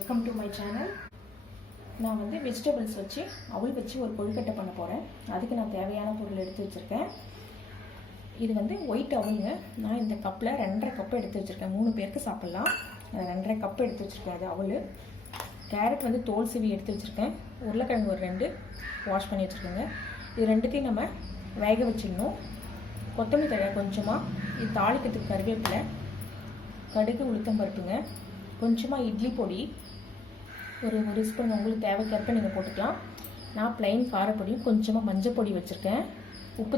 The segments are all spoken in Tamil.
Welcome to my channel. நான் வெஜிடபிள்ஸ் வச்சு அவல் வச்சு ஒரு கொழுக்கட்டை பண்ண போகிறேன். அதுக்கு நான் தேவையான பொருள் எடுத்து வச்சுருக்கேன். இது ஒயிட் அவலுங்க. நான் இந்த கப்பில் 2.5 கப்பு எடுத்து வச்சுருக்கேன். 3 பேருக்கு சாப்பிட்லாம். 2.5 கப்பு எடுத்து வச்சுருக்கேன். அது அவல். கேரட் தோல் சீவி எடுத்து வச்சுருக்கேன். உருளைக்கிழங்கு ஒரு 2 வாஷ் பண்ணி வச்சுருக்கேங்க. இது ரெண்டுத்தையும் நம்ம வேக வச்சிடணும். கொத்தமல்லி தழை கொஞ்சமாக, இது தாளிக்கிறதுக்கு கருவேப்பிலை, கடுகு, உளுத்தம் பருப்புங்க, கொஞ்சமாக இட்லி பொடி ஒரு ஸ்பூன் உங்களுக்கு தேவைக்கேற்ப நீங்கள் போட்டுக்கலாம். நான் ப்ளைன் காரப்பொடியும் கொஞ்சமாக மஞ்சள் பொடி வச்சுருக்கேன். உப்பு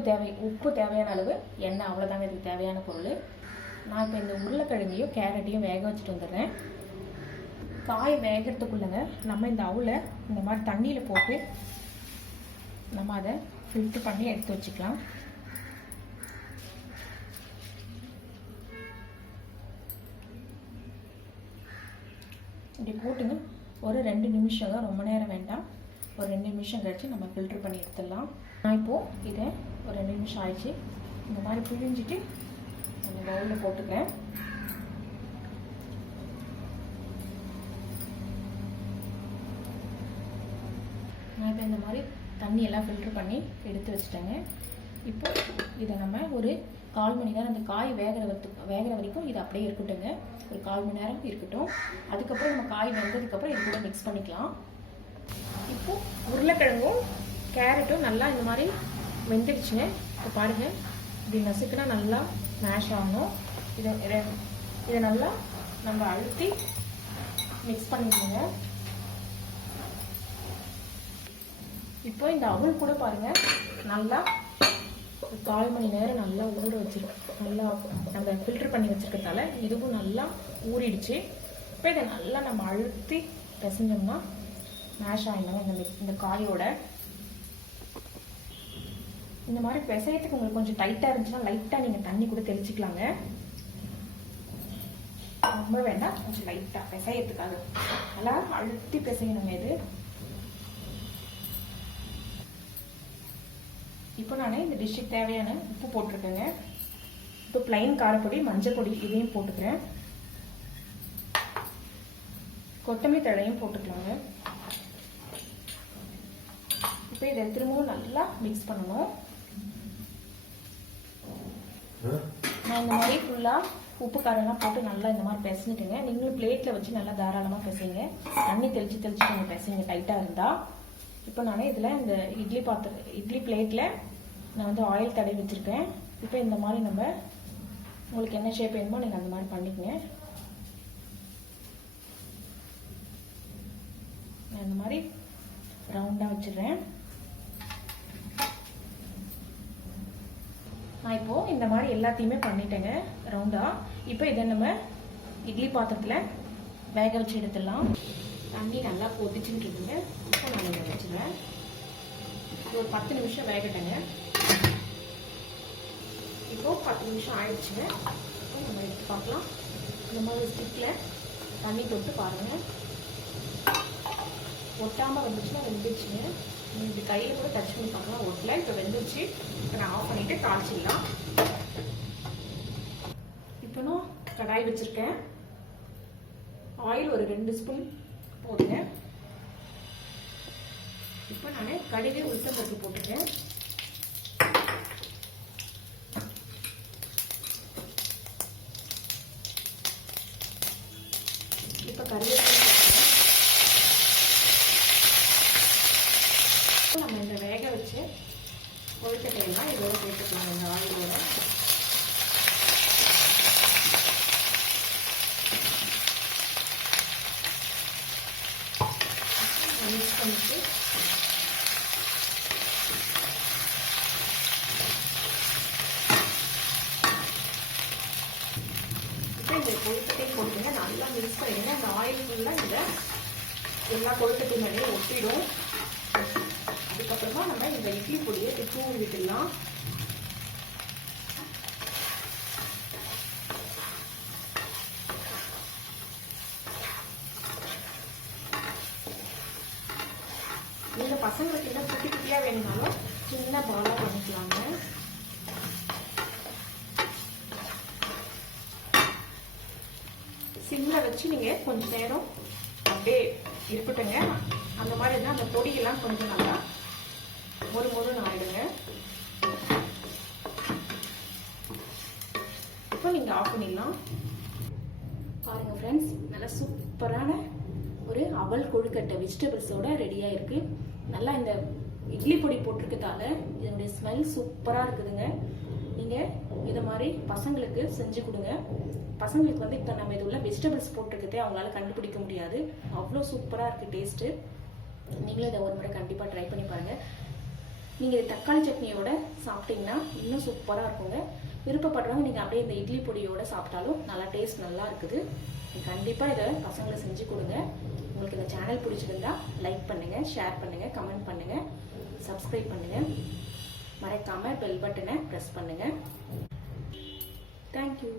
தேவையான அளவு, எண்ணெய், அவ்வளோதாங்க இதுக்கு தேவையான பொருள். நான் இப்போ இந்த உருளைக்கிழங்கையும் கேரட்டையும் வேக வச்சுட்டு வந்துடுறேன். காய் வேகிறதுக்குள்ளங்க நம்ம இந்த அவலை இந்த மாதிரி தண்ணியில் போட்டு நம்ம அதை ஃபில்ட்ரு பண்ணி எடுத்து வச்சுக்கலாம். இப்படி போட்டுங்க ஒரு 2 நிமிஷம் தான், ரொம்ப நேரம் வேண்டாம். ஒரு 2 நிமிஷம் கழிச்சு நம்ம ஃபில்ட்ரு பண்ணி எடுத்துடலாம். நான் இப்போது இதை ஒரு 2 நிமிஷம் ஆயிடுச்சு. இந்த மாதிரி பிழிஞ்சிட்டு அந்த பவுலில் போட்டுக்கிறேன். நான் இப்போ இந்த மாதிரி தண்ணியெல்லாம் ஃபில்ட்ரு பண்ணி எடுத்து வச்சுட்டேங்க. இப்போ இதை நம்ம ஒரு 1/4 மணி நேரம், அந்த காய் வேகிற வரைக்கும் இது அப்படியே இருக்கட்டுங்க. ஒரு 1/4 மணி நேரம் இருக்கட்டும். அதுக்கப்புறம் நம்ம காய் வெந்ததுக்கப்புறம் இது கூட மிக்ஸ் பண்ணிக்கலாம். இப்போது உருளைக்கிழங்கும் கேரட்டும் நல்லா இந்த மாதிரி வெந்துடுச்சுங்க. இப்போ பாருங்கள், இப்படி நசுக்குனா நல்லா மேஷ் ஆகணும். இதை நல்லா நம்ம அழுத்தி மிக்ஸ் பண்ணிக்கோங்க. இப்போ இந்த அவல் கூட பாருங்கள் நல்லா 1/4 மணி நேரம் நல்லா ஊற வச்சிருக்கோம். நல்லா நம்ம ஃபில்டர் பண்ணி வச்சுருக்கிறதால இதுவும் நல்லா ஊறிடுச்சு. இப்போ இதை நல்லா நம்ம அழுத்தி பிசைஞ்சோம்னா மேஷ் ஆகிடுங்க இந்த காயோட. இந்த மாதிரி பிசையத்துக்கு உங்களுக்கு கொஞ்சம் டைட்டாக இருந்துச்சுன்னா லைட்டாக நீங்கள் தண்ணி கூட தெளிச்சிக்கலாங்க. ரொம்ப வேண்டாம், கொஞ்சம் லைட்டாக பிசையத்துக்காக நல்லா அழுத்தி பிசையணுங்க இது. இப்போ நான் இந்த டிஷ்ஷுக்கு தேவையான உப்பு போட்டிருக்கேங்க. இப்போ ப்ளைன் காரப்பொடி, மஞ்சள் பொடி இதையும் போட்டுக்கிறேன். கொத்தமல்லி தழையும் போட்டுக்கலாங்க. இப்போ இதை திரும்பவும் நல்லா மிக்ஸ் பண்ணணும். நான் இந்த மாதிரி ஃபுல்லாக உப்பு காரெல்லாம் போட்டு நல்லா இந்த மாதிரி பிசைஞ்சிட்டுங்க. நீங்களும் பிளேட்டில் வச்சு நல்லா தாராளமாக பிசைங்க. தண்ணி தெளித்து நீங்கள் பிசைங்க டைட்டாக இருந்தால். இப்போ நான் இதில் இந்த இட்லி பிளேட்டில் நான் ஆயில் தடவி வச்சுருக்கேன். இப்போ இந்த மாதிரி நம்ம உங்களுக்கு என்ன ஷேப் வேணுமோ நீங்கள் அந்த மாதிரி பண்ணிக்கங்க. நான் இந்த மாதிரி ரவுண்டாக வச்சிடுறேன். நான் இப்போது இந்த மாதிரி எல்லாத்தையுமே பண்ணிட்டேங்க ரவுண்டாக. இப்போ இதை நம்ம இட்லி பாத்திரத்தில் வேக வச்சு எடுத்துடலாம். தண்ணி நல்லா கொதிச்சுட்டு இருக்குங்க. இப்போ நான் இதை வச்சுருவேன். ஒரு 10 நிமிஷம் வேகட்டேங்க. இப்போது 10 நிமிஷம் ஆயிடுச்சுங்க. நம்ம எடுத்து பார்க்கலாம். இந்த மாதிரி ஸ்டிக்கில் தண்ணி தொட்டு பாருங்கள். ஒட்டாமல் வந்துச்சுன்னா வெந்துச்சுங்க. நீங்கள் இப்படி கையில் கூட டச் பண்ணி பார்க்கலாம். ஒட்டல. இப்போ வெந்துச்சு. இப்போ நான் ஆஃப் பண்ணிவிட்டு தாளிச்சிடலாம். இப்போ நான் கடாய் வச்சுருக்கேன். ஆயில் ஒரு 2 ஸ்பூன் போடுங்க. இப்போ நான் கடுகு, உளுத்தம் பருப்பு போட்டுட்டேன். இப்போ கருவேப்பிலை நம்ம இந்த வேக வச்சு கொழுக்கட்டையெல்லாம் இதோட போட்டுக்கலாம். இந்த ஆயிலோட மிக்ஸ் பண்ணிட்டு இப்போ இந்த கொழுக்கட்டையும் போட்டுங்க. நல்லா மிக்ஸ் பண்ணிடுங்க. அந்த ஆயில் ஃபுல்லாக இந்த எல்லா கொழுக்கட்டையும் மேலேயே ஒட்டிடும். அதுக்கப்புறமா நம்ம இந்த இட்லி பொடியை தூவி விட்டுடலாம். நீங்கள் பசங்களுக்கு இன்னும் குட்டி குட்டியாக வேணுனாலும் சின்ன பாலாக பண்ணிக்கலாங்க. சிம்மில் வச்சு நீங்கள் கொஞ்சம் நேரம் அப்படியே இருக்கட்டுங்க. அந்த மாதிரி இருந்தால் அந்த பொடியெல்லாம் கொஞ்சம் நல்லா மொறுமொறுன்னு ஆயிடுங்க. இப்போ நீங்கள் ஆஃப் பண்ணிடலாம். பாருங்கள் ஃப்ரெண்ட்ஸ், நல்லா சூப்பரான ஒரு அவல் கொழுக்கட்டை வெஜிடபிள்ஸோட ரெடியாக இருக்குது. நல்லா இந்த இட்லி பொடி போட்டிருக்கதால இதனுடைய ஸ்மெல் சூப்பராக இருக்குதுங்க. நீங்கள் இதை மாதிரி பசங்களுக்கு செஞ்சு கொடுங்க. பசங்களுக்கு வந்து இப்போ நம்ம இது உள்ள வெஜிடபிள்ஸ் போட்டிருக்கதே அவங்களால கண்டுபிடிக்க முடியாது. அவ்வளோ சூப்பராக இருக்குது டேஸ்ட்டு. நீங்களும் இதை ஒரு முறை கண்டிப்பாக ட்ரை பண்ணி பாருங்கள். நீங்கள் இது தக்காளி சட்னியோட சாப்பிட்டீங்கன்னா இன்னும் சூப்பராக இருக்குங்க. விருப்பப்படுறவங்க நீங்கள் அப்படியே இந்த இட்லி பொடியோடு சாப்பிட்டாலும் நல்லா டேஸ்ட் நல்லா இருக்குது. கண்டிப்பாக இதை பசங்களை செஞ்சு கொடுங்க. உங்களுக்கு இந்த சேனல் பிடிச்சிருந்தா லைக் பண்ணுங்கள், ஷேர் பண்ணுங்கள், கமெண்ட் பண்ணுங்கள், சப்ஸ்கிரைப் பண்ணுங்கள். மறக்காமல் பெல் பட்டனை ப்ரெஸ் பண்ணுங்கள். தேங்க்யூ.